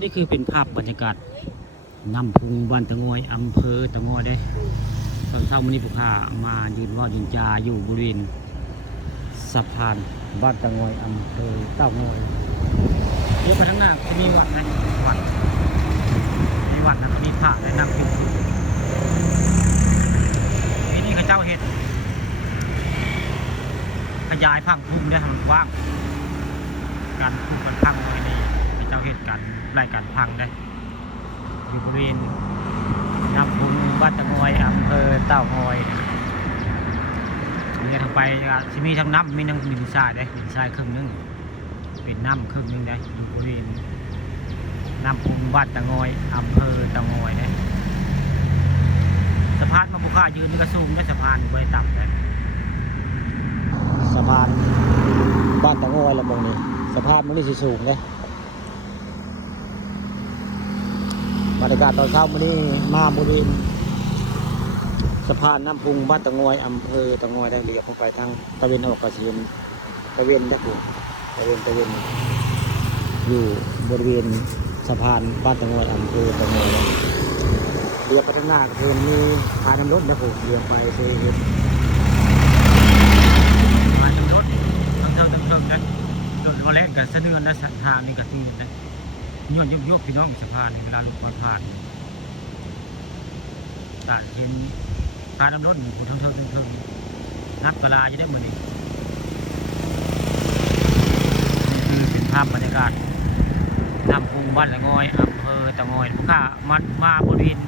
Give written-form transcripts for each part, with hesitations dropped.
นี่คือเป็นภาพบรรยากาศน้ำพุงบ้านตะงอยอำเภอตะงอยได้ตอนเช้ามื้อนี้ผู้ข้ามายืนว่ายืนจาอยู่บริเวณสะพานบ้านตะงอยอำเภอเต้างอยเดี๋ยวไปข้างหน้าจะมีวัดนะวัดมีวัดนะมีพระและน้ำพุงนี่เขาเจ้าเห็ดขยายพังพุงได้ทำมันกว้างการพุงกันพังไว้นี่เจ้าเห็ดกันรายการพังได้อยู่บริเวณน้ำพุงบ้านตะงอยอำเภอเต้างอยเนี่ยทางไปจะมีทั้งน้ำมีทั้งดินทรายได้ดินทรายครึ่งนึงเป็นน้ำครึ่งนึงได้อยู่บริเวณน้ำพุงบ้านตะงอยอำเภอเต้างอยได้สะพานมาบุค่ายืนนี่ก็สูงได้สะพานใบต่ำได้สะพานบ้านตะงอยละมองนี่สะพานมันนี่สูงเลยบรรยากาศตอนเช้าวันนี้มาบริเวณสะพานน้ำพุงบ้านตะงอยอำเภอตะงอยได้เรียบลงไปทางตะเวนออกกระเทียมตะเวนได้ปุ๊ตะเวนอยู่บริเวณสะพานบ้านตะงอยอำเภอตะงอยเรียบไปทางหน้าคือมีพาน้ำรถได้ปุ๊เรียบไปคือพาน้ำรถทั้งเท่านั้นโดยวันแรกกับเสนอและทางนี้กับที่นะย้อนยุบพี่น้องสะพานเวลาลูกผ่านตัดเห็นพาน้ำรถผู้ทั้งนับกะลาจะได้เหมือนนี้นี่คือเป็นภาพบรรยากาศน้ำพุงบ้านละงอยอำเภอตะงอยผู้ข้ามาบริเวณ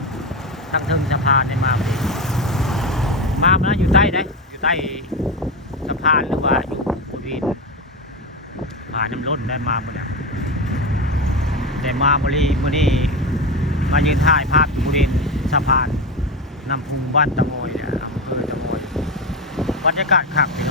ทั้งเทิงสะพานได้มาแล้วอยู่ใต้ได้อยู่ใต้สะพานหรือว่าอยู่บริเวณผ่านน้ำรถได้มาหมดแล้วแต่มาบริเวณนี้มายืนถ่ายภาพบริเวณสะพานน้ำพุงบ้านตะงอยเนี่ยอำเภอตะงอยบรรยากาศขับพี่